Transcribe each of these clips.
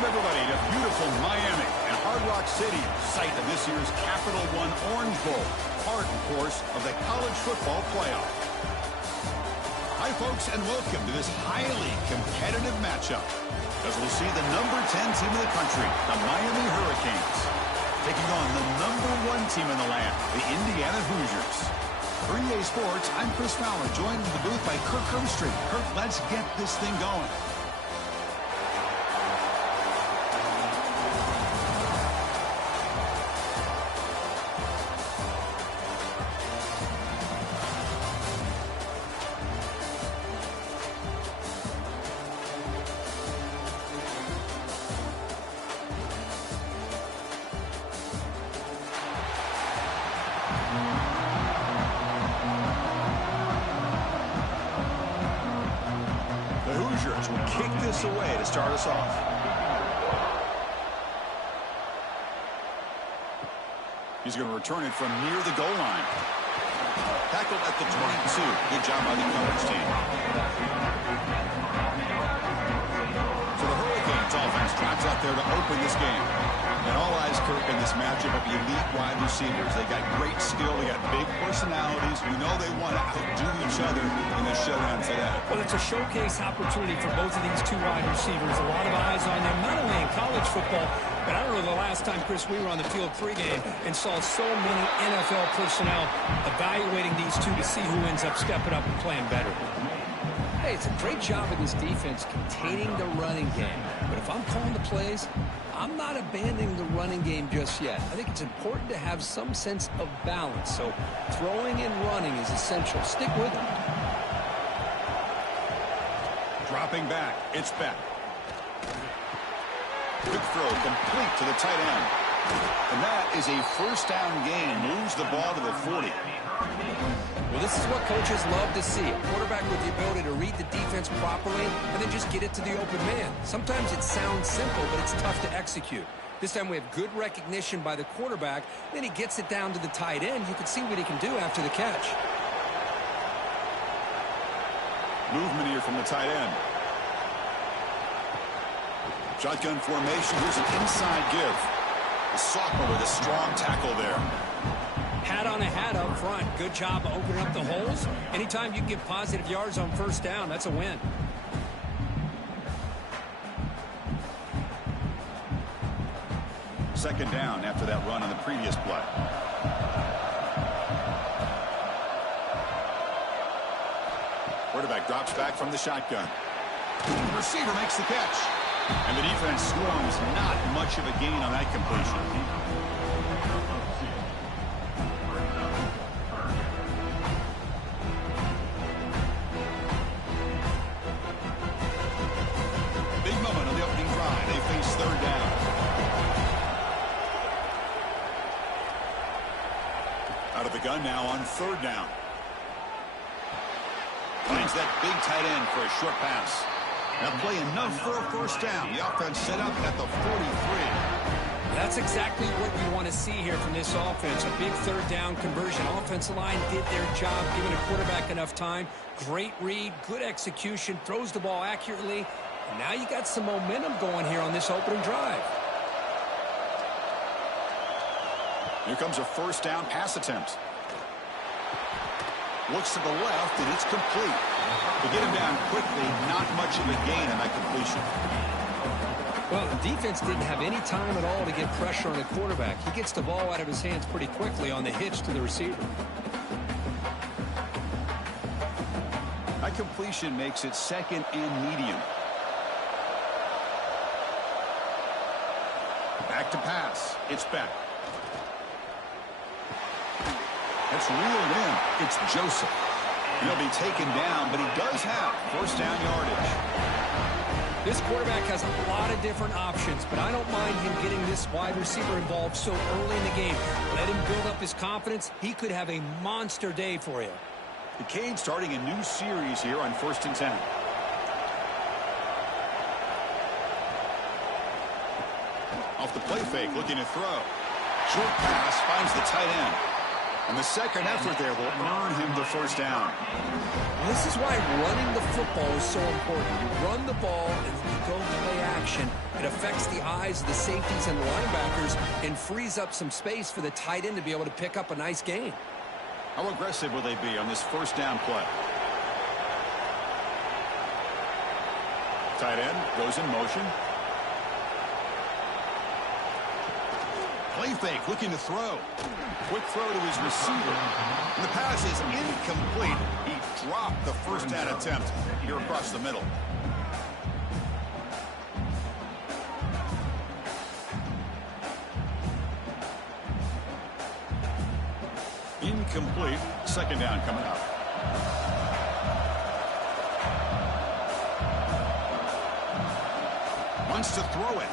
Welcome, everybody, to beautiful Miami and Hard Rock City, site of this year's Capital One Orange Bowl, part, of course, of the college football playoff. Hi, folks, and welcome to this highly competitive matchup, as we'll see the number 10 team in the country, the Miami Hurricanes, taking on the number 1 team in the land, the Indiana Hoosiers. For EA Sports, I'm Chris Fowler, joined in the booth by Kirk Herbstreit. Kirk, let's get this thing going. Will kick this away to start us off. He's going to return it from near the goal line. Tackled at the 22. Good job by the coverage team. So the Hurricanes offense drops out there to open this game. And all eyes, Kirk, in this matchup of elite wide receivers. They got great skill. They got big personalities. We know they want to outdo each other in this showdown today. Well, it's a showcase opportunity for both of these two wide receivers. A lot of eyes on them, not only in college football, but I don't know the last time, Chris, we were on the field pregame and saw so many NFL personnel evaluating these two to see who ends up stepping up and playing better. Hey, it's a great job of this defense containing the running game. But if I'm calling the plays, I'm not abandoning the running game just yet. I think it's important to have some sense of balance. So throwing and running is essential. Stick with them. Dropping back. It's back. Good throw, complete to the tight end. And that is a first down gain. Moves the ball to the 40. Well, this is what coaches love to see. A quarterback with the ability to read the defense properly and then just get it to the open man. Sometimes it sounds simple, but it's tough to execute. This time we have good recognition by the quarterback. Then he gets it down to the tight end. You can see what he can do after the catch. Movement here from the tight end. Shotgun formation. Here's an inside give. The sophomore with a strong tackle there. Hat on a hat up front. Good job opening up the holes. Anytime you can get positive yards on first down, that's a win. Second down after that run on the previous play. Quarterback drops back from the shotgun. The receiver makes the catch. And the defense swarms. Not much of a gain on that completion. Big moment on the opening drive. They face third down. Out of the gun now on third down. Finds that big tight end for a short pass. Now play enough for a first down. The offense set up at the 43. That's exactly what you want to see here from this offense. A big third down conversion. Offensive line did their job, giving a quarterback enough time. Great read, good execution, throws the ball accurately. And now you got some momentum going here on this opening drive. Here comes a first down pass attempt. Looks to the left, and it's complete. To get him down quickly, not much of a gain on that completion. Well, the defense didn't have any time at all to get pressure on the quarterback. He gets the ball out of his hands pretty quickly on the hitch to the receiver. That completion makes it second and medium. Back to pass. It's back. That's reeled in. It's Joseph. He'll be taken down, but he does have first down yardage. This quarterback has a lot of different options, but I don't mind him getting this wide receiver involved so early in the game. Let him build up his confidence. He could have a monster day for you. The Canes starting a new series here on 1st and 10. Off the play fake, looking to throw. Short pass finds the tight end. And the second effort there will earn him the first down. This is why running the football is so important. You run the ball and then you go play action. It affects the eyes of the safeties and the linebackers and frees up some space for the tight end to be able to pick up a nice gain. How aggressive will they be on this first down play? Tight end goes in motion. Play fake, looking to throw. Quick throw to his receiver. And the pass is incomplete. He dropped the first down attempt here across the middle. Incomplete. Second down coming up. Wants to throw it.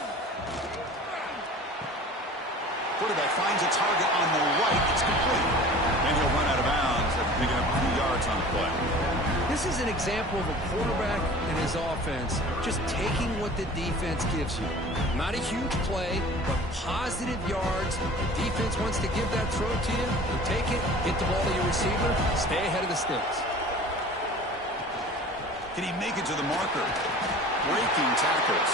Quarterback finds a target on the right. It's complete. And he'll run out of bounds after picking up a few yards on the play. This is an example of a quarterback and his offense just taking what the defense gives you. Not a huge play, but positive yards. The defense wants to give that throw to you. You take it, get the ball to your receiver, stay ahead of the sticks. Can he make it to the marker? Breaking tackles.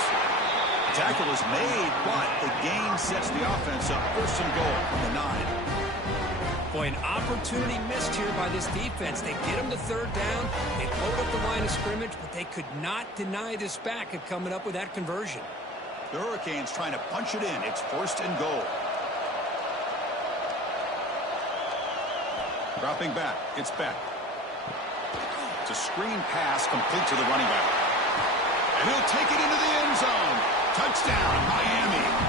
Tackle is made, but the gain sets the offense up. First and goal from the 9. Boy, an opportunity missed here by this defense. They get him to third down. They load up the line of scrimmage, but they could not deny this back of coming up with that conversion. The Hurricanes trying to punch it in. It's first and goal. Dropping back. It's Beck. It's a screen pass complete to the running back. And he'll take it into the end zone. Touchdown, Miami.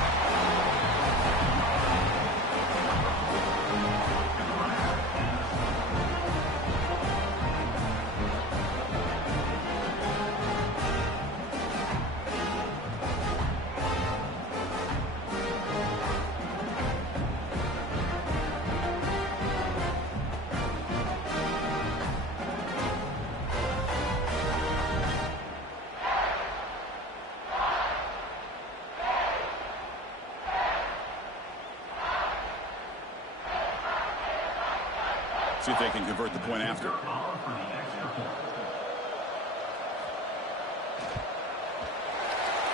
See if they can convert the point after.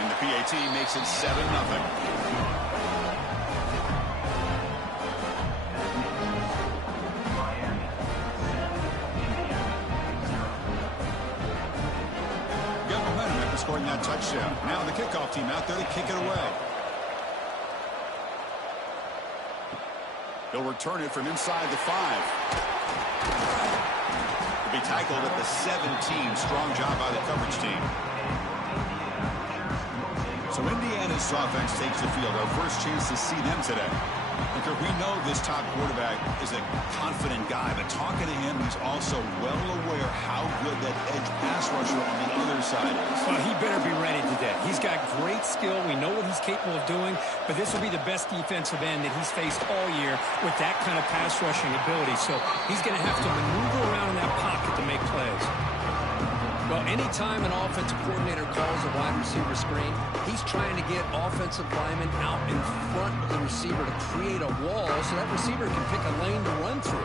And the PAT makes it 7-0. Got momentum after scoring that touchdown. Now the kickoff team out there to kick it away. He'll return it from inside the 5. Be tackled at the 17. Strong job by the coverage team. So Indiana's offense takes the field. Our first chance to see them today. Because we know this top quarterback is a confident guy, but talking to him, he's also well aware how good that edge pass rusher on the other side is. Well, he better be ready today. He's got great skill. We know what he's capable of doing, but this will be the best defensive end that he's faced all year with that kind of pass rushing ability. So he's going to have to maneuver around in that pocket to make plays. Well, anytime an offensive coordinator calls a wide receiver screen, he's trying to get offensive linemen out in front of the receiver to create a wall so that receiver can pick a lane to run through.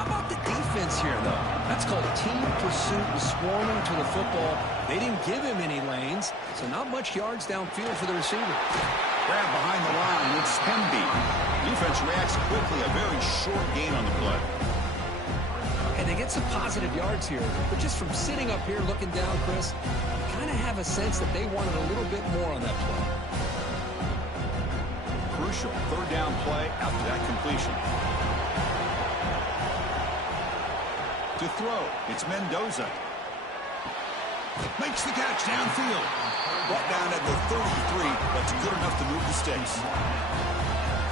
How about the defense here, though? That's called team pursuit and swarming to the football. They didn't give him any lanes, so not much yards downfield for the receiver. Grab behind the line. It's Hemby. Defense reacts quickly. A very short gain on the play. And they get some positive yards here, but just from sitting up here looking down, Chris, you kind of have a sense that they wanted a little bit more on that play. Crucial third down play after that completion. To throw, it's Mendoza. Makes the catch downfield. Brought down at the 33. That's good enough to move the sticks.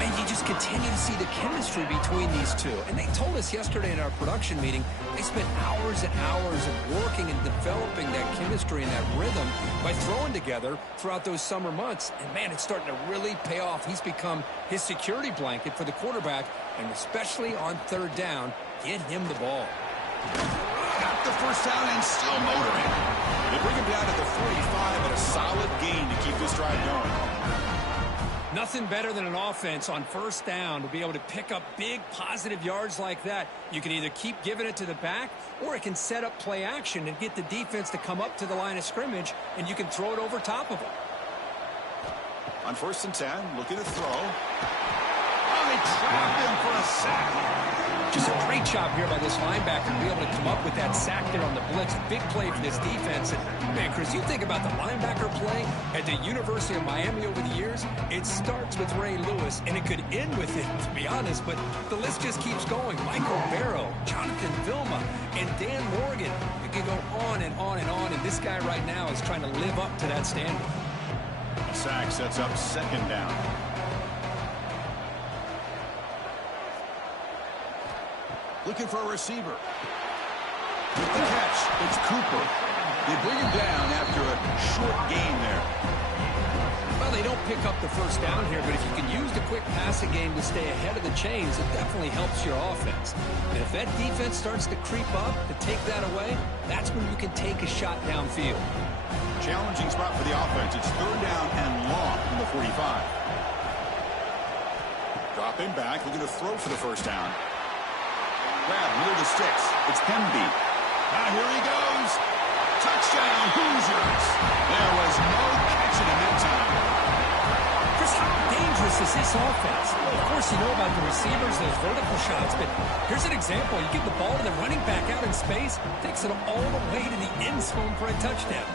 And you just continue to see the chemistry between these two. And they told us yesterday in our production meeting, they spent hours and hours of working and developing that chemistry and that rhythm by throwing together throughout those summer months. And, man, it's starting to really pay off. He's become his security blanket for the quarterback, and especially on third down, get him the ball. Got the first down and still motoring. They bring him down to the 45 and a solid gain to keep this drive going. Nothing better than an offense on first down to be able to pick up big positive yards like that. You can either keep giving it to the back, or it can set up play action and get the defense to come up to the line of scrimmage, and you can throw it over top of them. On 1st and 10, looking to throw. Oh, they trap him for a sack. Just a great job here by this linebacker to be able to come up with that sack there on the blitz. Big play for this defense. And, man, Chris, you think about the linebacker play at the University of Miami over the years, it starts with Ray Lewis, and it could end with it, to be honest, but the list just keeps going. Michael Barrow, Jonathan Vilma, and Dan Morgan. It can go on and on and on, and this guy right now is trying to live up to that standard. A sack sets up 2nd down. Looking for a receiver. With the catch, it's Cooper. They bring him down after a short gain there. Well, they don't pick up the first down here, but if you can use the quick passing game to stay ahead of the chains, it definitely helps your offense. And if that defense starts to creep up to take that away, that's when you can take a shot downfield. Challenging spot for the offense. It's 3rd down and long from the 45. Dropping back, looking to throw for the first down. Grab near the sticks. It's Hemby. Here he goes. Touchdown, Hoosiers. There was no catching him that time. Chris, how dangerous is this offense? Of course, you know about the receivers, those vertical shots, but here's an example. You give the ball to the running back out in space, takes it all the way to the end zone for a touchdown.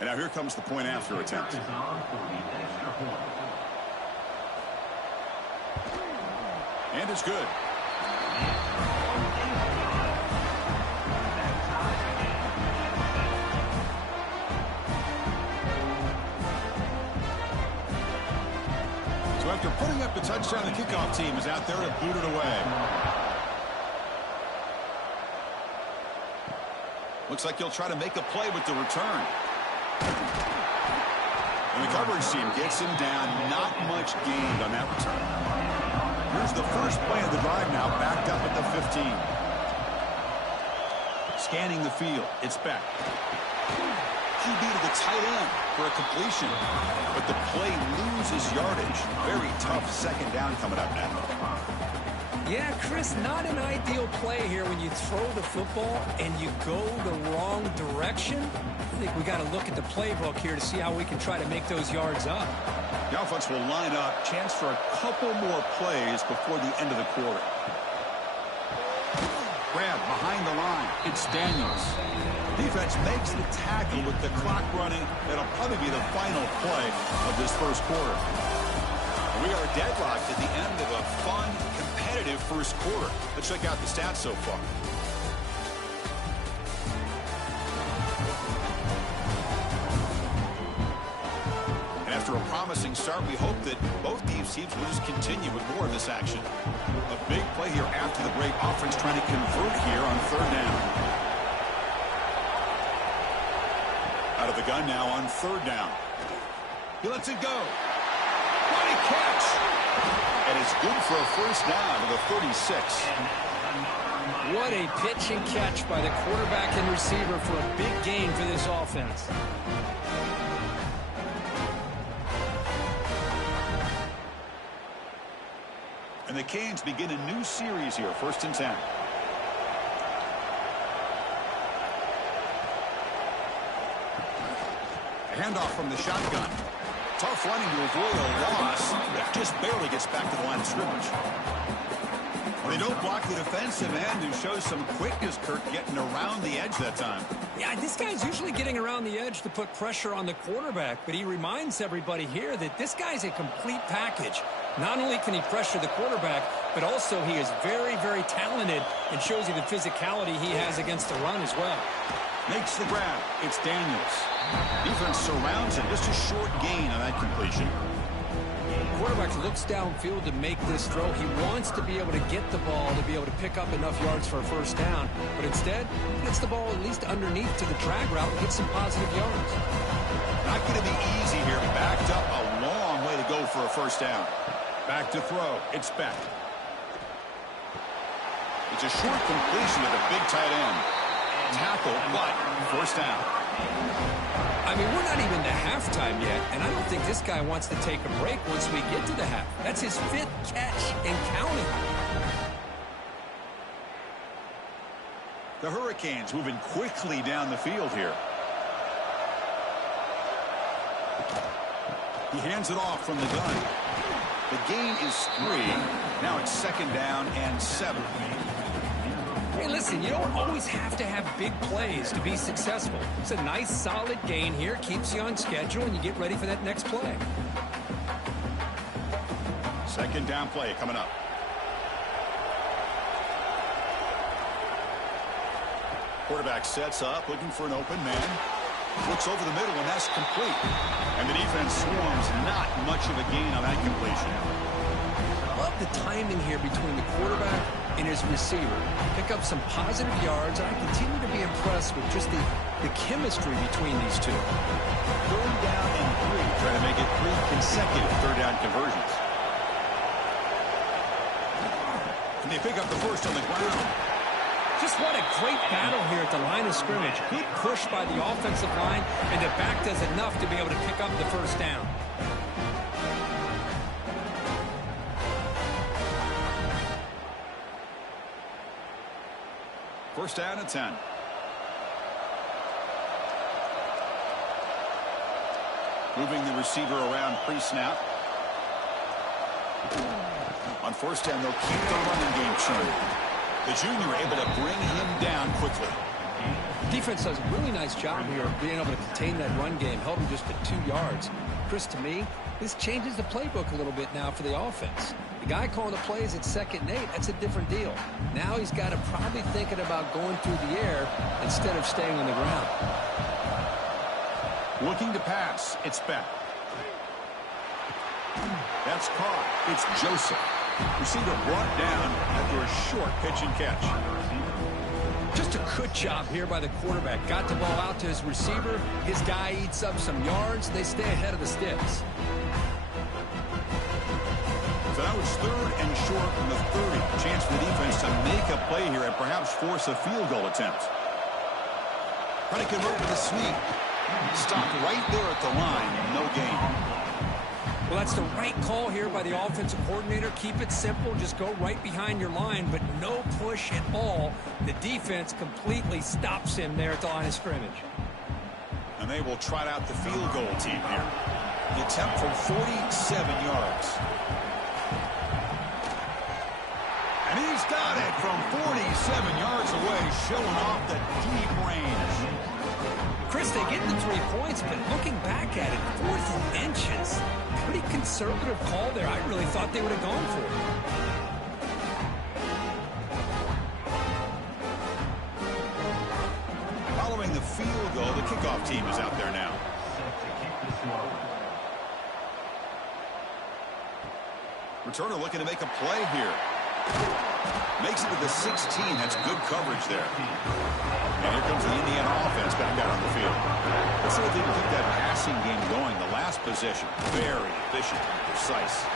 And now here comes the point after attempt. And it's good. So after putting up the touchdown, the kickoff team is out there to boot it away. Looks like he'll try to make a play with the return. And the coverage team gets him down. Not much gained on that return. Here's the first play of the drive now, backed up at the 15. Scanning the field. It's Beck. QB to the tight end for a completion. But the play loses yardage. Very tough 2nd down coming up now. Yeah, Chris, not an ideal play here when you throw the football and you go the wrong direction. I think we got to look at the playbook here to see how we can try to make those yards up. The offense will line up. Chance for a couple more plays before the end of the quarter. Grab behind the line. It's Daniels. Defense makes the tackle with the clock running. That'll probably be the final play of this first quarter. We are deadlocked at the end of a fun, competitive first quarter. Let's check out the stats so far. And after a promising start, we hope that both these teams will just continue with more of this action. A big play here after the break. Offense trying to convert here on 3rd down. Out of the gun now on 3rd down. He lets it go. What a catch! And it's good for a first down to the 36. What a pitch and catch by the quarterback and receiver for a big gain for this offense. And the Canes begin a new series here, 1st and 10. A handoff from the shotgun. Tough running to avoid a loss. Just barely gets back to the line of scrimmage. They don't block the defensive end, who shows some quickness, Kirk, getting around the edge that time. Yeah, this guy's usually getting around the edge to put pressure on the quarterback, but he reminds everybody here that this guy's a complete package. Not only can he pressure the quarterback, but also he is very, very talented and shows you the physicality he has against the run as well. Makes the grab. It's Daniels. Defense surrounds him. Just a short gain on that completion. quarterback looks downfield to make this throw. He wants to be able to get the ball to be able to pick up enough yards for a first down. But instead, he gets the ball at least underneath to the drag route and gets some positive yards. Not going to be easy here. Backed up a long way to go for a first down. Back to throw. It's Beck. It's a short completion to the big tight end. Tackle, but first down. I mean, we're not even to halftime yet, and I don't think this guy wants to take a break once we get to the half. That's his 5th catch and counting. The Hurricanes moving quickly down the field here. He hands it off from the gun. The gain is 3. Now it's 2nd down and 7. Hey, listen, you don't always have to have big plays to be successful. It's a nice, solid gain here. Keeps you on schedule, and you get ready for that next play. 2nd down play coming up. Quarterback sets up, looking for an open man. Looks over the middle, and that's complete. And the defense swarms. Not much of a gain on that completion. Love the timing here between the quarterback and his receiver. Pick up some positive yards, and I continue to be impressed with just the chemistry between these two. 3rd down and 3. Trying to make it 3 consecutive 3rd down conversions. And they pick up the first on the ground. Just what a great battle here at the line of scrimmage. Good push by the offensive line, and the back does enough to be able to pick up the first down. First down and 10. Moving the receiver around pre-snap. On first down, they'll keep the running game churning. The junior able to bring him down quickly. Defense does a really nice job here of being able to contain that run game, held him just at 2 yards. Chris, to me, this changes the playbook a little bit now for the offense. The guy calling the plays at 2nd and 8, that's a different deal. Now he's got to probably thinking about going through the air instead of staying on the ground. Looking to pass, it's Beck. That's caught. It's Joseph. Receiver brought down after a short pitch and catch. Just a good job here by the quarterback. Got the ball out to his receiver. His guy eats up some yards. They stay ahead of the sticks. So now it's 3rd and short from the 30. Chance for the defense to make a play here and perhaps force a field goal attempt. Trying to convert with a sweep. Stopped right there at the line. No gain. Well, that's the right call here by the offensive coordinator. Keep it simple. Just go right behind your line, but no push at all. The defense completely stops him there at the line of scrimmage. And they will trot out the field goal team here. The attempt from 47 yards. And he's got it from 47 yards away, showing off the deep range. Chris, they get the 3 points, but looking back at it, 4th inches. Pretty conservative call there. I really thought they would have gone for it. Following the field goal, the kickoff team is out there now. Returner looking to make a play here. Makes it to the 16. That's good coverage there. And here comes the Indiana offense back out on the field. Let's see if they can keep that passing game going. The last possession, very efficient and precise.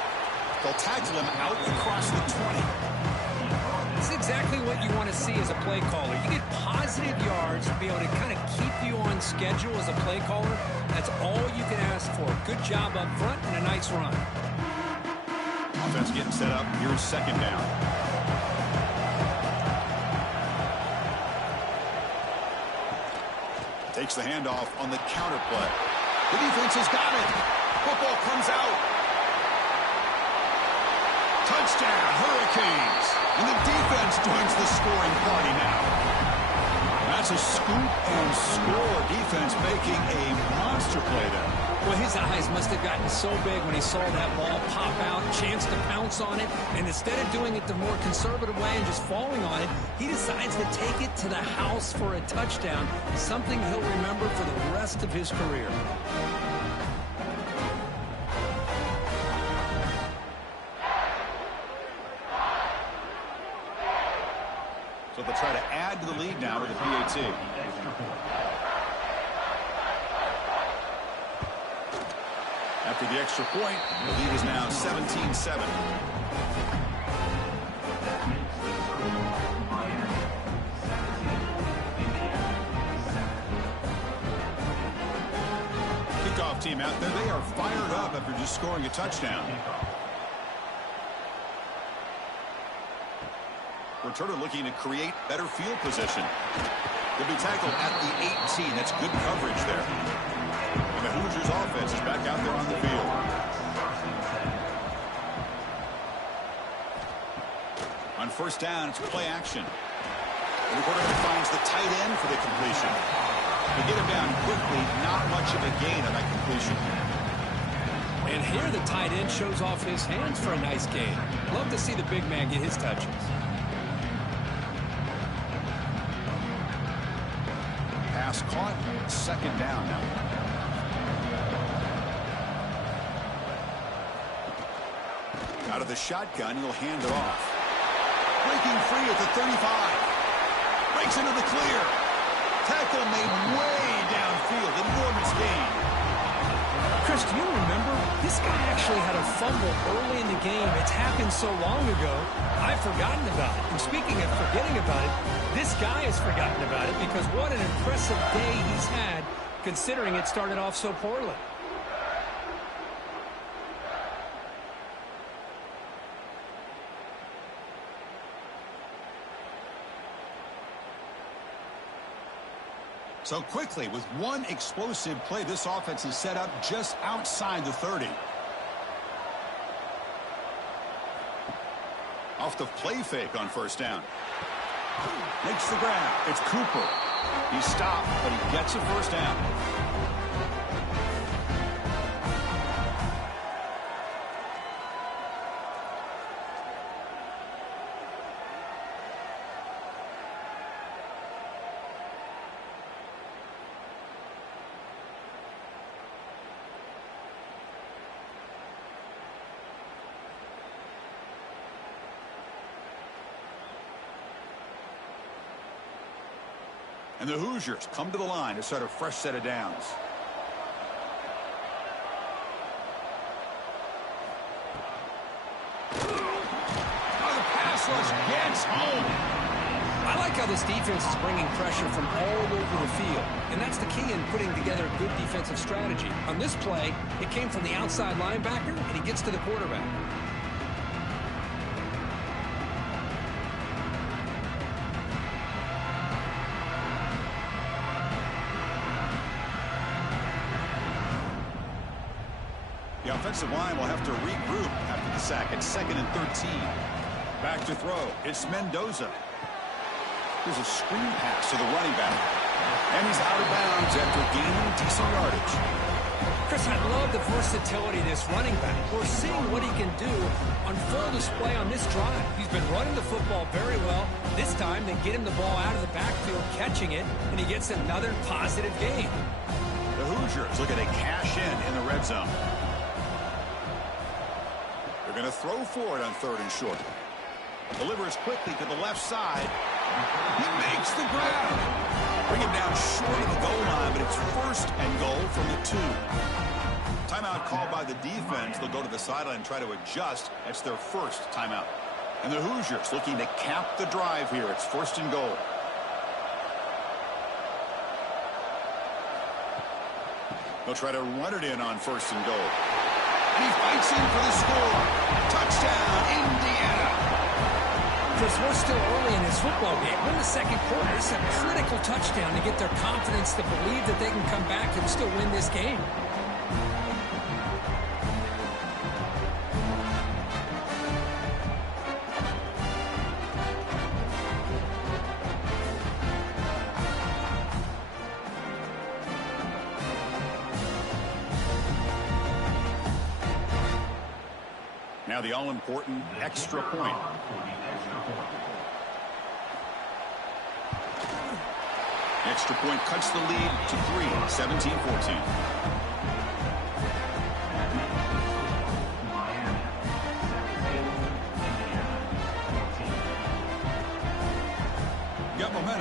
They'll tackle him out across the 20. It's exactly what you want to see as a play caller. You get positive yards to be able to kind of keep you on schedule as a play caller. That's all you can ask for. Good job up front and a nice run. Offense getting set up. Here's 2nd down. Takes the handoff on the counter play. The defense has got it. Football comes out. Touchdown, Hurricanes. And the defense joins the scoring party now. That's a scoop and score. Defense making a monster play there. Well, his eyes must have gotten so big when he saw that ball pop out, chance to pounce on it, and instead of doing it the more conservative way and just falling on it, he decides to take it to the house for a touchdown, something he'll remember for the rest of his career. So they'll try to add to the lead now with the PAT. After the extra point, the lead is now 17-7. Kickoff team out there. They are fired up after just scoring a touchdown. Returner looking to create better field position. They'll be tackled at the 18. That's good coverage there. And the Hoosiers offense is back out there on the field. On first down, it's play action. And the quarterback finds the tight end for the completion. To get him down quickly, not much of a gain on that completion. And here the tight end shows off his hands for a nice gain. Love to see the big man get his touches. Pass caught, second down now. Out of the shotgun, he'll hand it off. Breaking free at the 35. Breaks into the clear. Tackle made way downfield. Enormous gain. Chris, do you remember? This guy actually had a fumble early in the game. It's happened so long ago, I've forgotten about it. And speaking of forgetting about it, this guy has forgotten about it because what an impressive day he's had considering it started off so poorly. So quickly, with one explosive play, this offense is set up just outside the 30. Off the play fake on first down. Makes the grab. It's Cooper. He's stopped, but he gets a first down. And the Hoosiers come to the line to start a fresh set of downs. Oh, the pass rush gets home. I like how this defense is bringing pressure from all over the field. And that's the key in putting together a good defensive strategy. On this play, it came from the outside linebacker, and he gets to the quarterback. The offensive line will have to regroup after the sack. It's 2nd and 13. Back to throw. It's Mendoza. There's a screen pass to the running back. And he's out of bounds after gaining decent yardage. Chris, I love the versatility of this running back. We're seeing what he can do on full display on this drive. He's been running the football very well. This time, they get him the ball out of the backfield, catching it, and he gets another positive gain. The Hoosiers looking to cash in the red zone. They're going to throw for it on 3rd and short. Delivers quickly to the left side. He makes the grab. Bring him down short of the goal line, but it's 1st and goal from the 2. Timeout called by the defense. They'll go to the sideline and try to adjust. That's their first timeout. And the Hoosiers looking to cap the drive here. It's 1st and goal. They'll try to run it in on 1st and goal. And he fights in for the score. Touchdown, Indiana. Chris, we're still early in this football game. We're in the 2nd quarter. It's a critical touchdown to get their confidence to believe that they can come back and still win this game. Now the all-important extra point. Extra point cuts the lead to 3, 17-14.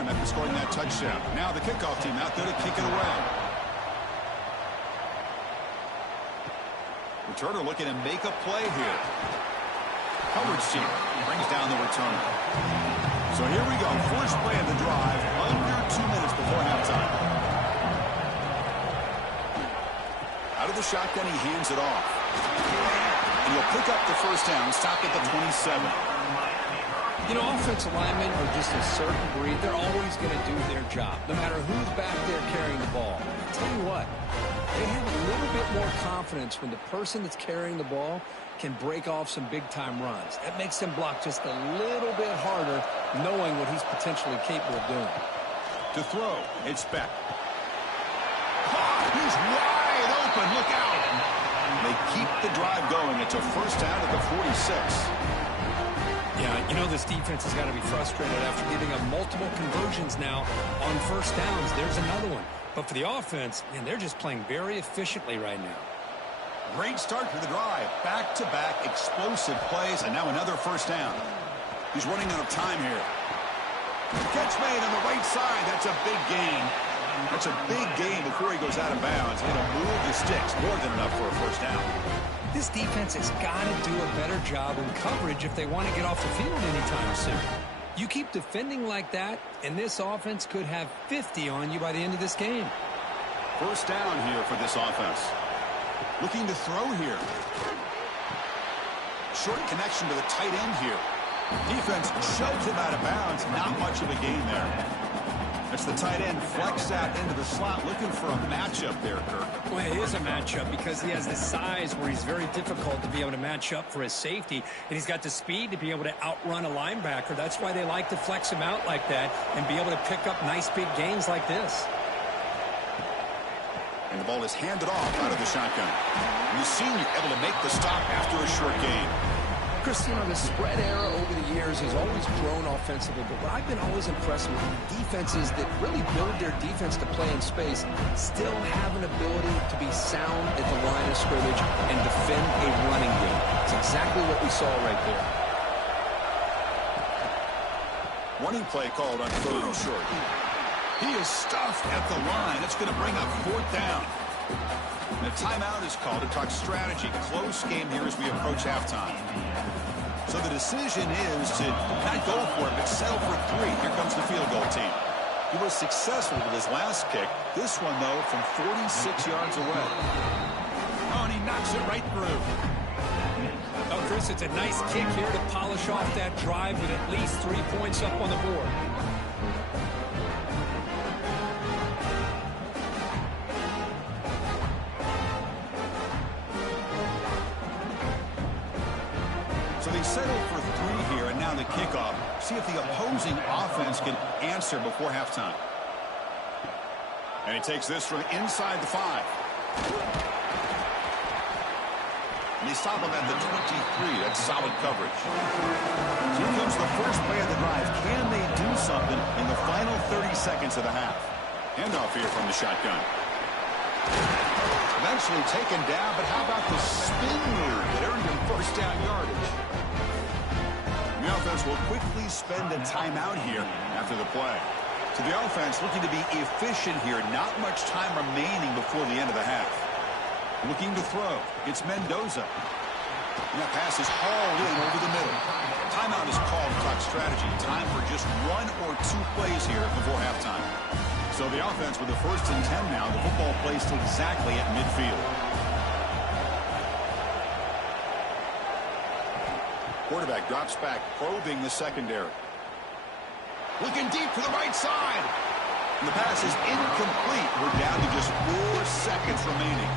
momentum after scoring that touchdown. Now the kickoff team out there to kick it away. Returner looking to make a play here. Coverage team brings down the returner. So here we go. First play of the drive. Under 2 minutes before halftime. Out of the shotgun, he hands it off. And he'll pick up the first down. Stop at the 27. You know, offensive linemen are just a certain breed. They're always going to do their job, no matter who's back there carrying the ball. I'll tell you what, they have a little bit more confidence when the person that's carrying the ball can break off some big-time runs. That makes them block just a little bit harder, knowing what he's potentially capable of doing. To throw, it's Beck. He's wide open. Look out. They keep the drive going. It's a first down at the 46. Yeah, you know this defense has got to be frustrated after giving up multiple conversions now on first downs. There's another one. But for the offense, man, they're just playing very efficiently right now. Great start to the drive. Back-to-back explosive plays, and now another first down. He's running out of time here. Catch made on the right side. That's a big gain. That's a big gain before he goes out of bounds. It'll move the sticks. More than enough for a first down. This defense has got to do a better job in coverage if they want to get off the field anytime soon. You keep defending like that, and this offense could have 50 on you by the end of this game. First down here for this offense. Looking to throw here. Short connection to the tight end here. Defense shoves him out of bounds. Not much of a gain there. That's the tight end flexed out into the slot, looking for a matchup there, Kirk. Well, it is a matchup because he has the size where he's very difficult to be able to match up for his safety, and he's got the speed to be able to outrun a linebacker. That's why they like to flex him out like that and be able to pick up nice big gains like this. And the ball is handed off out of the shotgun. And the senior able to make the stop after a short gain. Chris, you know, the spread era over the years has always grown offensively, but what I've been always impressed with defenses that really build their defense to play in space still have an ability to be sound at the line of scrimmage and defend a running game. It's exactly what we saw right there. Running play called on third and short. He is stuffed at the line. It's going to bring up fourth down. And a timeout is called to talk strategy. Close game here as we approach halftime. So the decision is to not go for it, but settle for three. Here comes the field goal team. He was successful with his last kick. This one, though, from 46 yards away. Oh, and he knocks it right through. Oh, Chris, it's a nice kick here to polish off that drive with at least 3 points up on the board. Settle for three here, and now the kickoff. See if the opposing offense can answer before halftime. And he takes this from inside the 5. And they stop him at the 23. That's solid coverage. So here comes the first play of the drive. Can they do something in the final 30 seconds of the half? Handoff here from the shotgun. Eventually taken down, but how about the spin move that earned him first down yardage? The offense will quickly spend a timeout here after the play. So the offense looking to be efficient here. Not much time remaining before the end of the half. Looking to throw. It's Mendoza. And that pass is hauled in over the middle. Timeout is called to talk strategy. Time for just 1 or 2 plays here before halftime. So the offense with the 1st and 10 now. The football placed exactly at midfield. Quarterback drops back, probing the secondary. Looking deep to the right side. And the pass is incomplete. We're down to just 4 seconds remaining.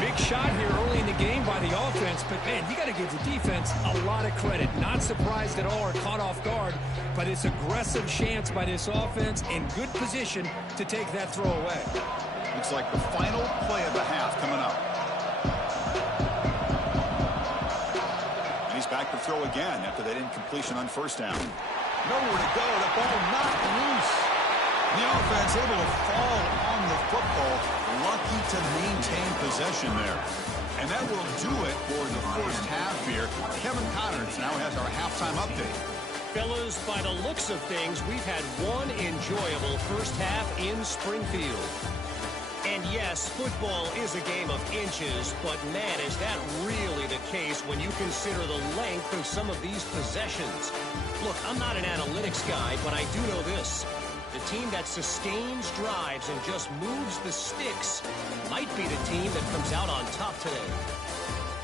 Big shot here early in the game by the offense, but, man, you got to give the defense a lot of credit. Not surprised at all or caught off guard, but it's aggressive chance by this offense in good position to take that throw away. Looks like the final play of the half coming up. Back to throw again after that incompletion on first down. Nowhere to go. The ball knocked loose. The offense able to fall on the football. Lucky to maintain possession there. And that will do it for the first half here. Kevin Connors now has our halftime update. Fellas, by the looks of things, we've had one enjoyable first half in Springfield. And yes, football is a game of inches, but man, is that really the case when you consider the length of some of these possessions. Look, I'm not an analytics guy, but I do know this. The team that sustains drives and just moves the sticks might be the team that comes out on top today.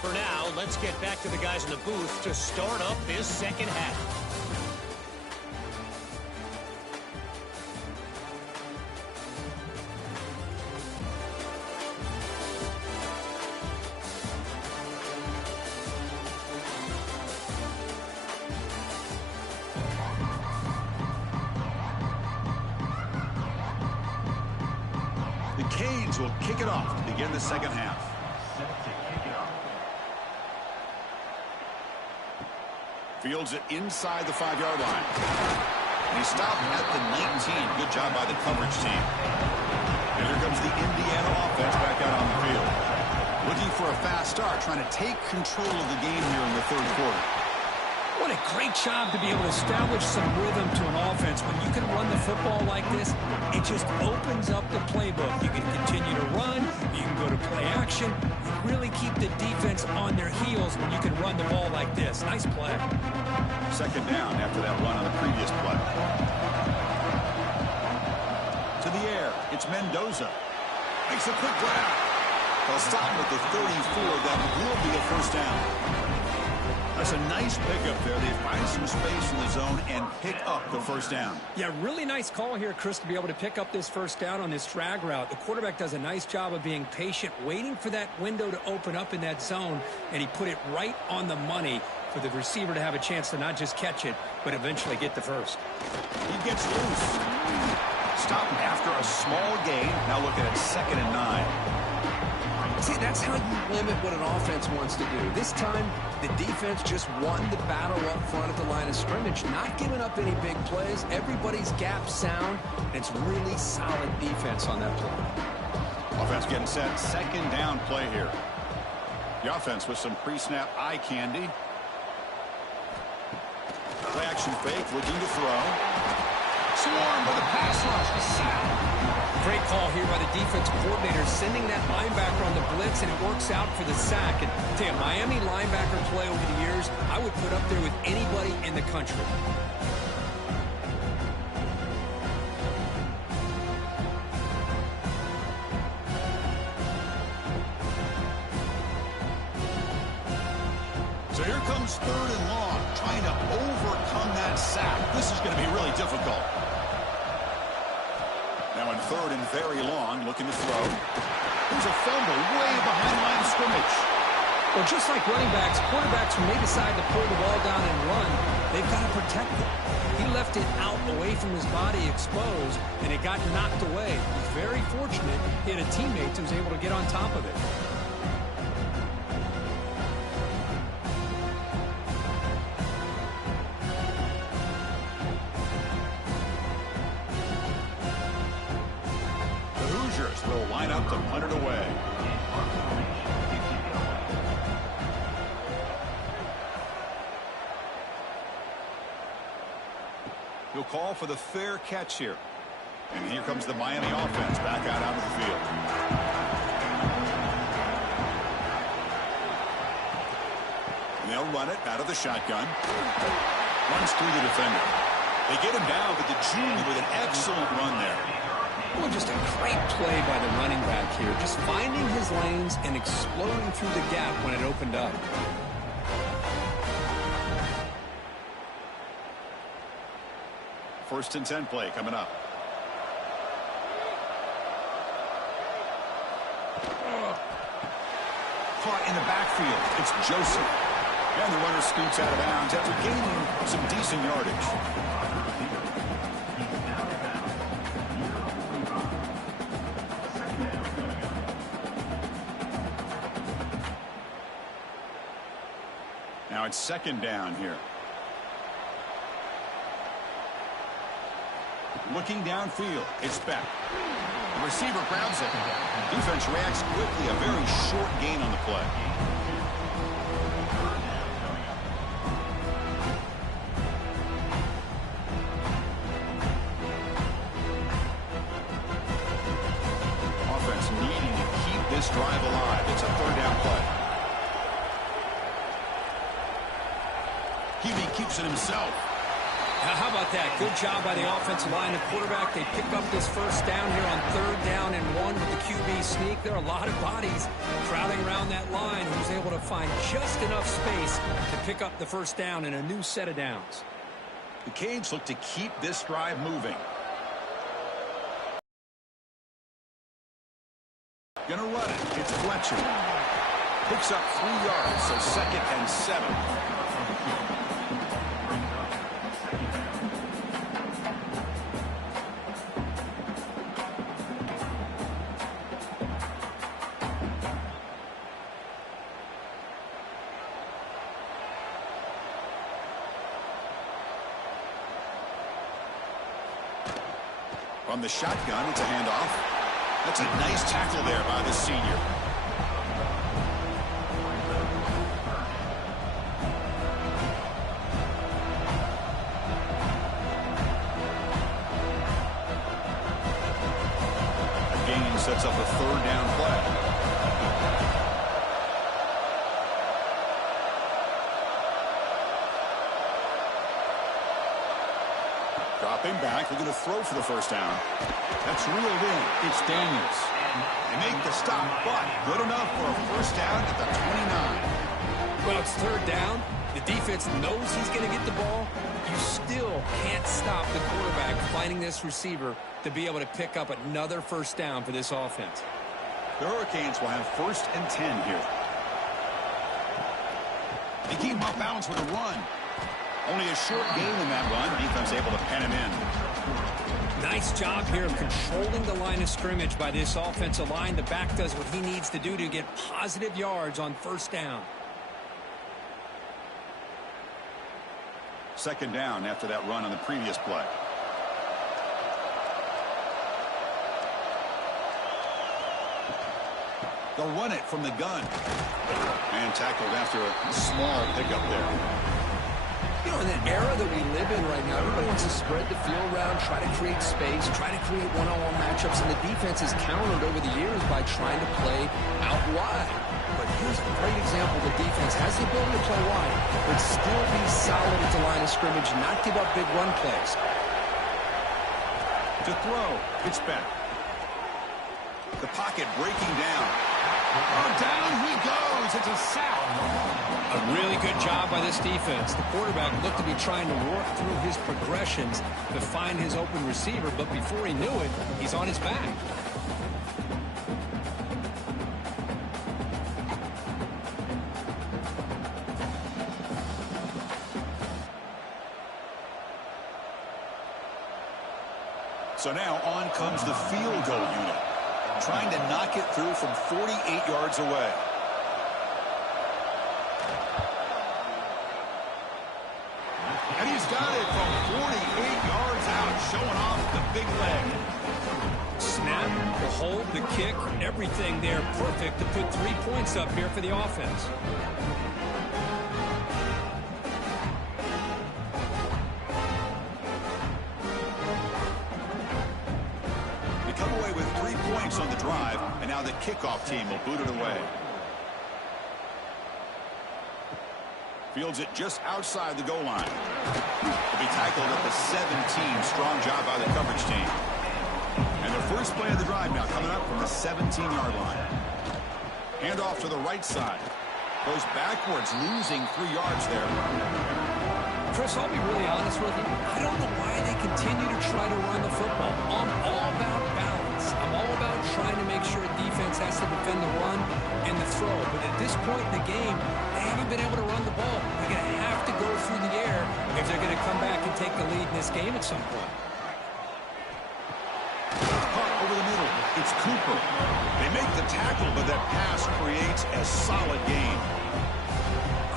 For now, let's get back to the guys in the booth to start up this second half. Will kick it off to begin the second half. Fields it inside the 5-yard line. And he stopped at the 19. Good job by the coverage team. And here comes the Indiana offense back out on the field. Looking for a fast start, trying to take control of the game here in the third quarter. What a great job to be able to establish some rhythm to an offense. When you can run the football like this, it just opens up the playbook. You can continue to run. You can go to play action. You really keep the defense on their heels when you can run the ball like this. Nice play. Second down after that run on the previous play. To the air. It's Mendoza. Makes a quick grab. They'll stop him at the 34. That will be a first down. That's a nice pickup there. They find some space in the zone and pick up the first down. Yeah, really nice call here, Chris, to be able to pick up this first down on this drag route. The quarterback does a nice job of being patient, waiting for that window to open up in that zone, and he put it right on the money for the receiver to have a chance to not just catch it, but eventually get the first. He gets loose. Stopped after a small gain. Now looking at 2nd and 9. See, that's how you limit what an offense wants to do. This time, the defense just won the battle up front at the line of scrimmage, not giving up any big plays. Everybody's gap sound, and it's really solid defense on that play. Offense getting set. Second down play here. The offense with some pre-snap eye candy. Play action fake, looking to throw. Swarmed by the pass rush. The sack. Great call here by the defensive coordinator, sending that linebacker on the blitz, and it works out for the sack. And tell you, Miami linebacker play over the years, I would put up there with anybody in the country. So here comes 3rd and long, trying to overcome that sack. This is going to be really difficult. Now in 3rd and very long, looking to throw. There's a fumble way behind line of scrimmage. Well, just like running backs, quarterbacks, when they decide to pull the ball down and run, they've got to protect it. He left it out away from his body exposed, and it got knocked away. He's very fortunate he had a teammate who was able to get on top of it. Will line up to punt it away. He'll call for the fair catch here. And here comes the Miami offense back out onto the field. And they'll run it out of the shotgun. Runs through the defender. They get him down, but the junior with an excellent run there. Well, just a great play by the running back here. Just finding his lanes and exploding through the gap when it opened up. First and 10 play coming up. Caught in the backfield. It's Joseph. And the runner scoots out of bounds after gaining some decent yardage. Now it's 2nd down here. Looking downfield. It's back. The receiver grabs it. Defense reacts quickly. A very short gain on the play. QB keeps it himself. Now, how about that? Good job by the offensive line. The quarterback, they pick up this first down here on 3rd down and 1 with the QB sneak. There are a lot of bodies crowding around that line. He was able to find just enough space to pick up the first down in a new set of downs. The Canes look to keep this drive moving. Gonna run it. It's Fletcher. Picks up 3 yards, so 2nd and 7. From the shotgun, it's a handoff. That's a nice tackle there by the senior. A gain sets up a 3rd down play. Dropping back, they're going to throw for the first down. That's reeled in. It's Daniels. They make the stop, but good enough for a first down at the 29. Well, it's 3rd down. The defense knows he's going to get the ball. You still can't stop the quarterback finding this receiver to be able to pick up another first down for this offense. The Hurricanes will have 1st and 10 here. They keep him off balance with a run. Only a short gain in that run. Defense able to pen him in. Nice job here of controlling the line of scrimmage by this offensive line. The back does what he needs to do to get positive yards on first down. 2nd down after that run on the previous play. They'll run it from the gun. And tackled after a small pickup there. You know, in the era that we live in right now, everybody wants to spread the field around, try to create space, try to create one-on-one matchups, and the defense has countered over the years by trying to play out wide. But here's a great example. The defense has the ability to play wide, but still be solid at the line of scrimmage, not give up big run plays. To throw, it's back. The pocket breaking down. Oh, down he goes. It's a sack. A really good job by this defense. The quarterback looked to be trying to work through his progressions to find his open receiver, but before he knew it, he's on his back. So now on comes the field goal unit, trying to knock it through from 48 yards away. And he's got it from 48 yards out, showing off the big leg. Snap, the hold, the kick, everything there perfect to put 3 points up here for the offense. They come away with 3 points on the drive, and now the kickoff team will boot it away. Fields it just outside the goal line. Will be tackled at the 17. Strong job by the coverage team. And the first play of the drive now coming up from the 17-yard line. Handoff to the right side. Goes backwards, losing 3 yards there. Chris, I'll be really honest with you. I don't know why they continue to try to run the football. I'm all about balance. I'm all about trying to make sure a defense has to defend the run and the throw. But at this point in the game, they haven't been able to run the ball. They're going to have to go through the air if they're going to come back and take the lead in this game at some point. Caught over the middle. It's Cooper. They make the tackle, but that pass creates a solid gain.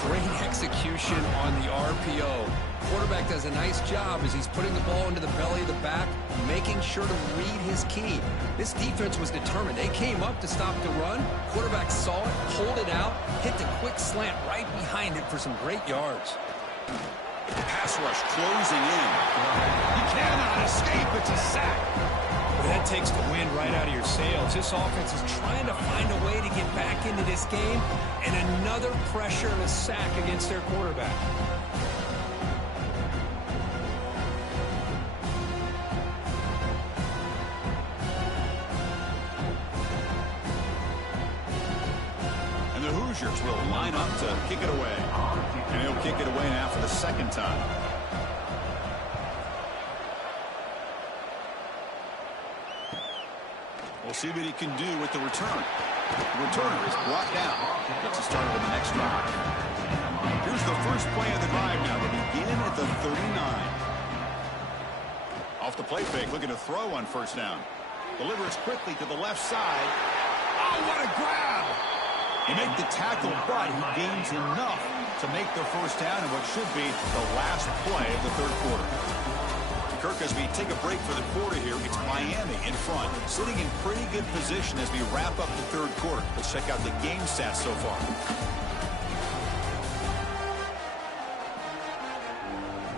Great execution on the RPO. Quarterback does a nice job as he's putting the ball into the belly of the back, making sure to read his key. This defense was determined. They came up to stop the run. Quarterback saw it, pulled it out, hit the quick slant right behind it for some great yards. Pass rush closing in. He cannot escape. It's a sack. Well, that takes the wind right out of your sails. This offense is trying to find a way to get back into this game, and another pressure and a sack against their quarterback. Hoosiers will line up to kick it away. And he'll kick it away now for the second time. We'll see what he can do with the return. The returner is brought down. Gets it started on the next drive. Here's the first play of the drive now. They begin at the 39. Off the play fake, looking to throw on first down. Delivers quickly to the left side. Oh, what a grab! He made the tackle, but he gains enough to make the first down in what should be the last play of the third quarter. Kirk, as we take a break for the quarter here, it's Miami in front, sitting in pretty good position as we wrap up the third quarter. Let's check out the game stats so far.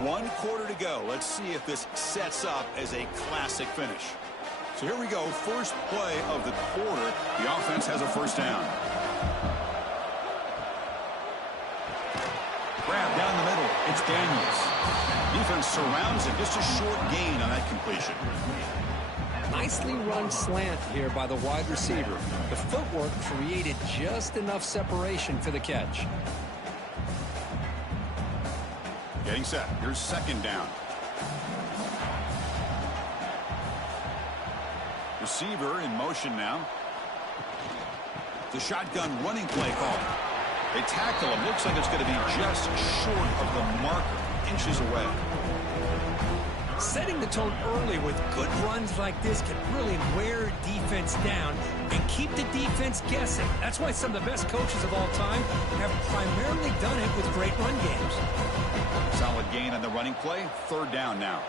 One quarter to go. Let's see if this sets up as a classic finish. So here we go. First play of the quarter. The offense has a first down. Grab down the middle. It's Daniels. Defense surrounds him. Just a short gain on that completion. Nicely run slant here by the wide receiver. The footwork created just enough separation for the catch. Getting set. Here's second down. Receiver in motion now. The shotgun running play call. They tackle him. Looks like it's going to be just short of the marker. Inches away. Setting the tone early with good runs like this can really wear defense down and keep the defense guessing. That's why some of the best coaches of all time have primarily done it with great run games. Solid gain on the running play. Third down now.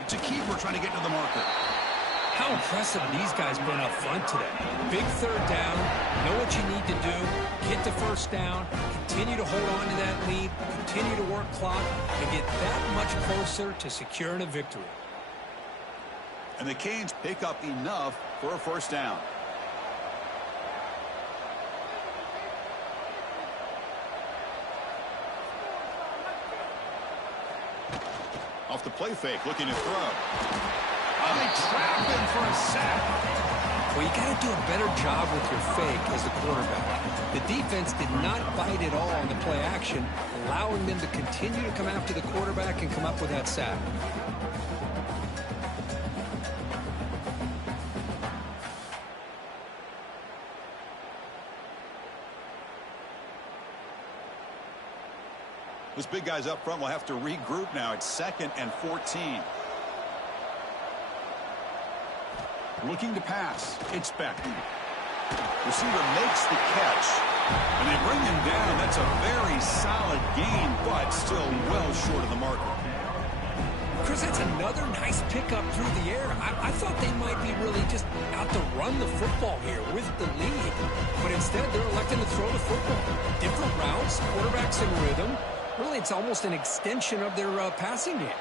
It's a keeper trying to get to the marker. How impressive these guys been up front today. Big third down. Know what you need to do. Get the first down. Continue to hold on to that lead. Continue to work clock and get that much closer to securing a victory. And the Canes pick up enough for a first down. Off the play fake, looking to throw. Oh, they trap him for a sack. Well, you got to do a better job with your fake as the quarterback. The defense did not bite at all on the play action, allowing them to continue to come after the quarterback and come up with that sack. Those big guys up front will have to regroup now. It's 2nd and 14. Looking to pass. It's Beck. Receiver makes the catch. And they bring him down. That's a very solid gain, but still well short of the marker. Chris, that's another nice pickup through the air. I thought they might be really just out to run the football here with the lead. But instead, they're electing to throw the football. Different routes, quarterbacks in rhythm. Really, it's almost an extension of their passing game.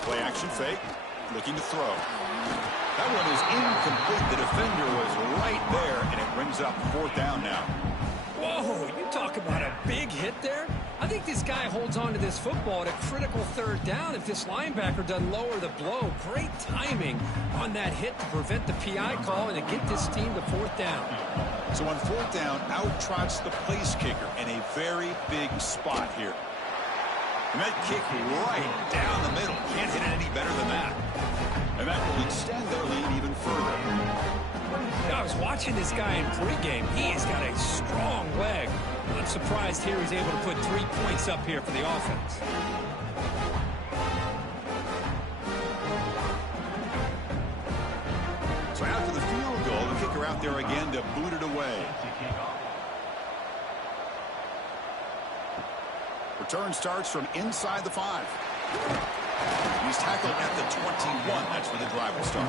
Play action fake. Looking to throw. That one is incomplete. The defender was right there, and it brings up fourth down now. Whoa, you talk about a big hit there. I think this guy holds on to this football at a critical third down if this linebacker doesn't lower the blow. Great timing on that hit to prevent the PI call and to get this team to fourth down. So on fourth down, out trots the place kicker in a very big spot here. And that kick right down the middle. Can't hit it any better than that. And that will extend their lead even further. I was watching this guy in pregame. He has got a strong leg. I'm surprised here he's able to put 3 points up here for the offense. So after the field goal, the kicker out there again to boot it away. Return starts from inside the 5. He's tackled at the 21. That's where the drive will start.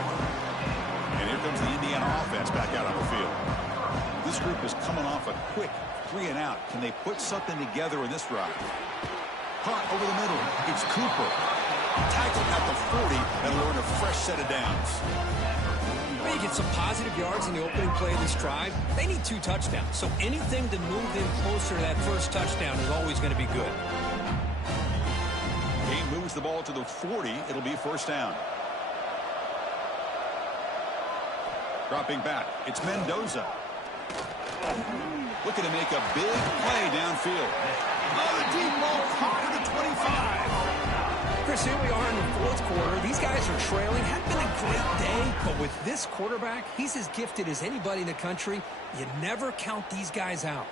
And here comes the Indiana offense back out on the field. This group is coming off a quick 3 and out. Can they put something together in this drive? Punt over the middle. It's Cooper. Tackled at the 40. That'll earn a fresh set of downs. They get some positive yards in the opening play of this drive. They need 2 touchdowns, so anything to move them closer to that first touchdown is always going to be good. Game moves the ball to the 40. It'll be first down. Dropping back. It's Mendoza. Looking to make a big play downfield. Oh, the deep ball caught at the 25. Chris, here we are in the fourth quarter. These guys are trailing. Hadn't been a great day, but with this quarterback, he's as gifted as anybody in the country. You never count these guys out.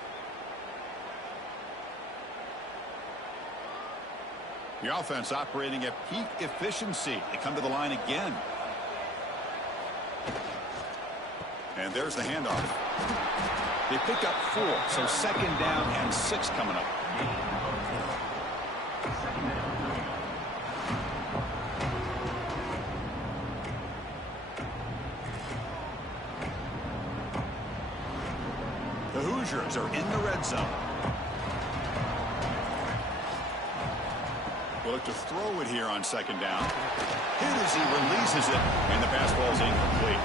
The offense operating at peak efficiency. They come to the line again. And there's the handoff. They pick up 4, so 2nd down and 6 coming up. The Hoosiers are in the red zone. We'll look to throw it here on 2nd down. Hit as he releases it, and the pass ball is incomplete.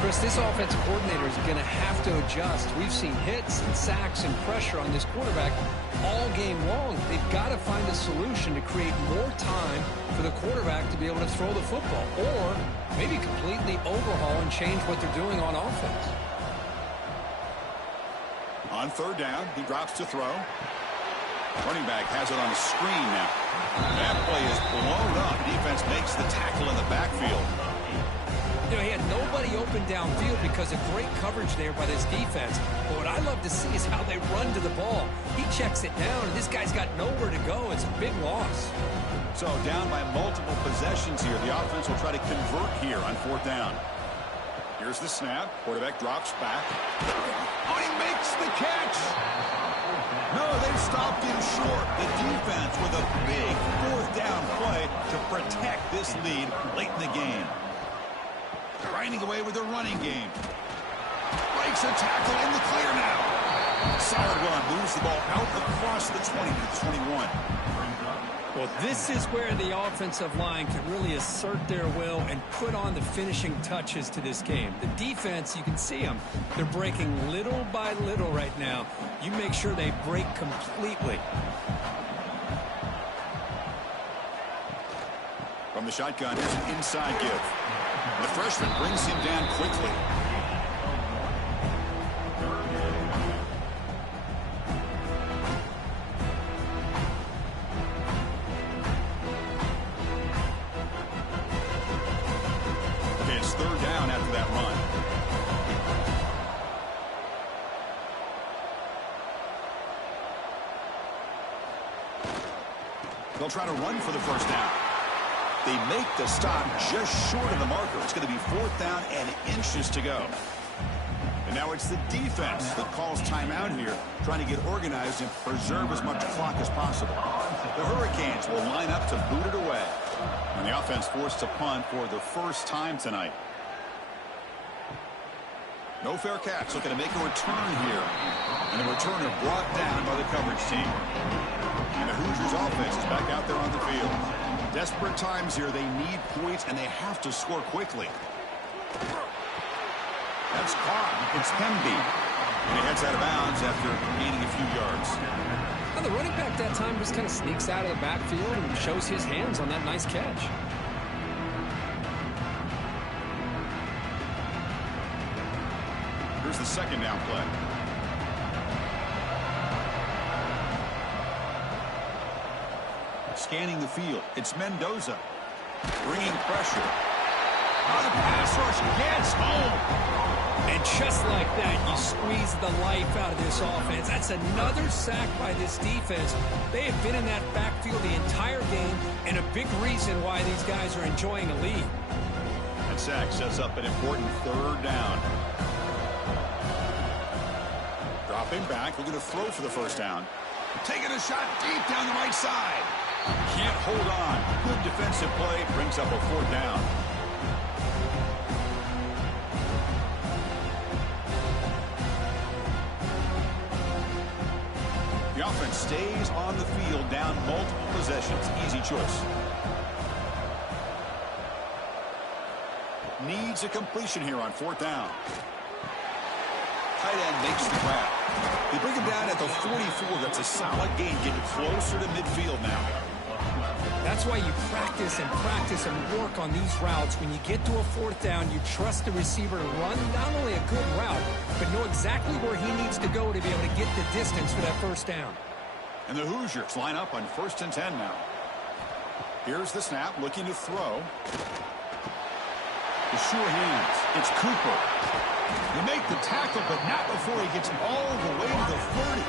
Chris, this offensive coordinator is going to have to adjust. We've seen hits and sacks and pressure on this quarterback all game long. They've got to find a solution to create more time for the quarterback to be able to throw the football, or maybe completely overhaul and change what they're doing on offense. On 3rd down, he drops to throw. Running back has it on the screen now. That play is blown up. Defense makes the tackle in the backfield. You know, he had nobody open downfield because of great coverage there by this defense. But what I love to see is how they run to the ball. He checks it down, and this guy's got nowhere to go. It's a big loss. So down by multiple possessions here. The offense will try to convert here on 4th down. Here's the snap. Quarterback drops back. Oh, he makes the catch. No, they've stopped him short. The defense with a big 4th down play to protect this lead late in the game. Grinding away with the running game. Breaks a tackle in the clear now. Solid run. Moves the ball out across the 20 to the 21. Well, this is where the offensive line can really assert their will and put on the finishing touches to this game. The defense, you can see them. They're breaking little by little right now. You make sure they break completely. From the shotgun, here's an inside give. The freshman brings him down quickly. Okay, it's 3rd down after that run. They'll try to run for the 1st down. They make the stop just short of the marker. It's going to be 4th down and inches to go. And now it's the defense that calls timeout here, trying to get organized and preserve as much clock as possible. The Hurricanes will line up to boot it away. And the offense forced to punt for the first time tonight. No fair catch, looking to make a return here. And the returner brought down by the coverage team. And the Hoosiers offense is back out there on the field. Desperate times here. They need points, and they have to score quickly. That's caught. It's Hemby. And he heads out of bounds after gaining a few yards. Now, the running back that time just kind of sneaks out of the backfield and shows his hands on that nice catch. Here's the 2nd down play. Scanning the field. It's Mendoza. Bringing pressure. Oh, the pass rush gets home. And just like that, you squeeze the life out of this offense. That's another sack by this defense. They have been in that backfield the entire game, and a big reason why these guys are enjoying a lead. That sack sets up an important 3rd down. Dropping back, looking to throw for the 1st down. Taking a shot deep down the right side. Can't hold on. Good defensive play. Brings up a 4th down. The offense stays on the field down multiple possessions. Easy choice. Needs a completion here on 4th down. Tight end makes the grab. They bring him down at the 44. That's a solid gain, getting closer to midfield now. That's why you practice and work on these routes. When you get to a fourth down, you trust the receiver to run not only a good route, but know exactly where he needs to go to be able to get the distance for that first down. And the Hoosiers line up on 1st and 10 now. Here's the snap, looking to throw. The sure hands. It's Cooper. You make the tackle, but not before he gets all the way to the 30.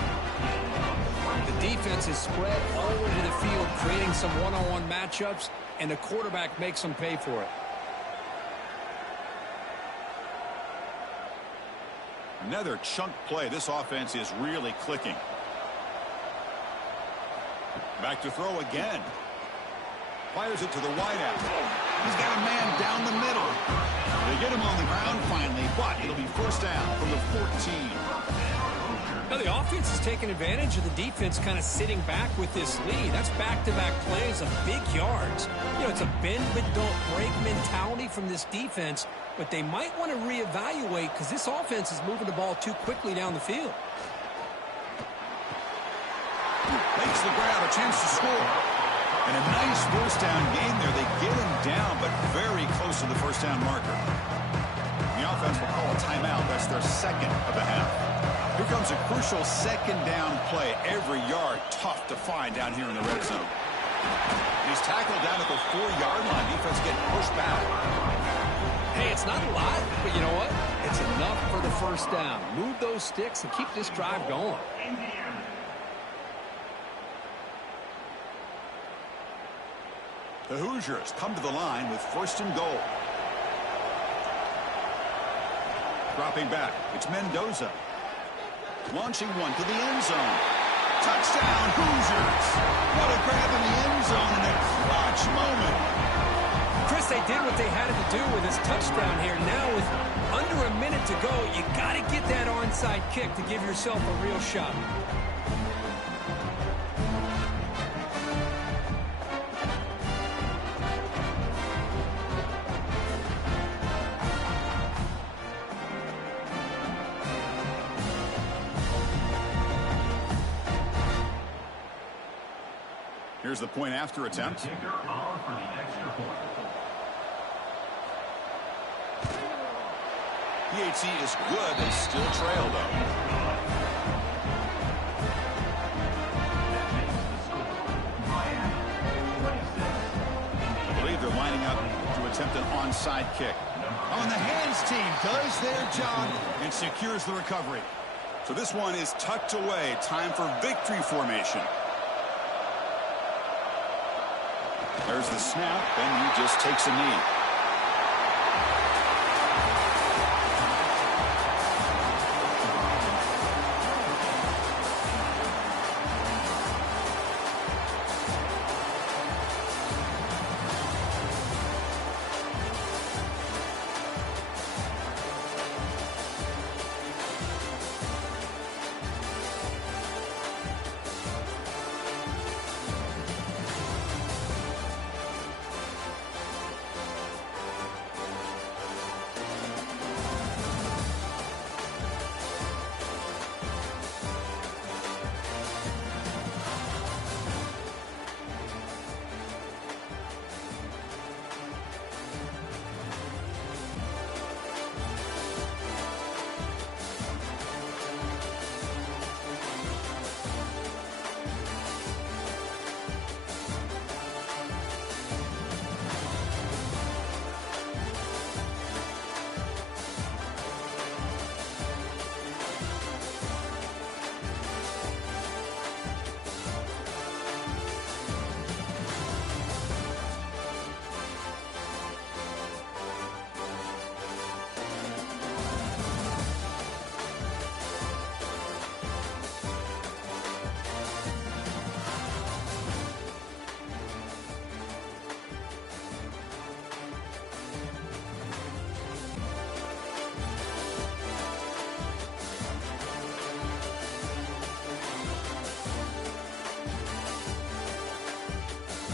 The defense is spread all over the field, creating some one-on-one matchups, and the quarterback makes them pay for it. Another chunk play. This offense is really clicking. Back to throw again. Fires it to the wideout. He's got a man down the middle. They get him on the ground finally, but it'll be first down from the 14. Now the offense is taking advantage of the defense kind of sitting back with this lead. That's back-to-back plays of big yards. You know, it's a bend but don't break mentality from this defense, but they might want to reevaluate because this offense is moving the ball too quickly down the field. Makes the grab, a chance to score. And a nice first down game there. They get him down, but very close to the first down marker. The offense will call a timeout. That's their second of the half. Here comes a crucial second down play. Every yard tough to find down here in the red zone. He's tackled down at the 4-yard line. Defense getting pushed back. Hey, it's not a lot, but you know what? It's enough for the first down. Move those sticks and keep this drive going. The Hoosiers come to the line with 1st and goal. Dropping back, it's Mendoza. Launching one to the end zone. Touchdown, Hoosiers! What a grab in the end zone in a clutch moment. Chris, they did what they had to do with this touchdown here. Now with under a minute to go, you got to get that onside kick to give yourself a real shot. Here's the point after attempt. PAT is good. They still trail, though. I believe they're lining up to attempt an onside kick. Oh, and the hands team does their job and secures the recovery. So this one is tucked away. Time for victory formation. There's the snap, and he just takes a knee.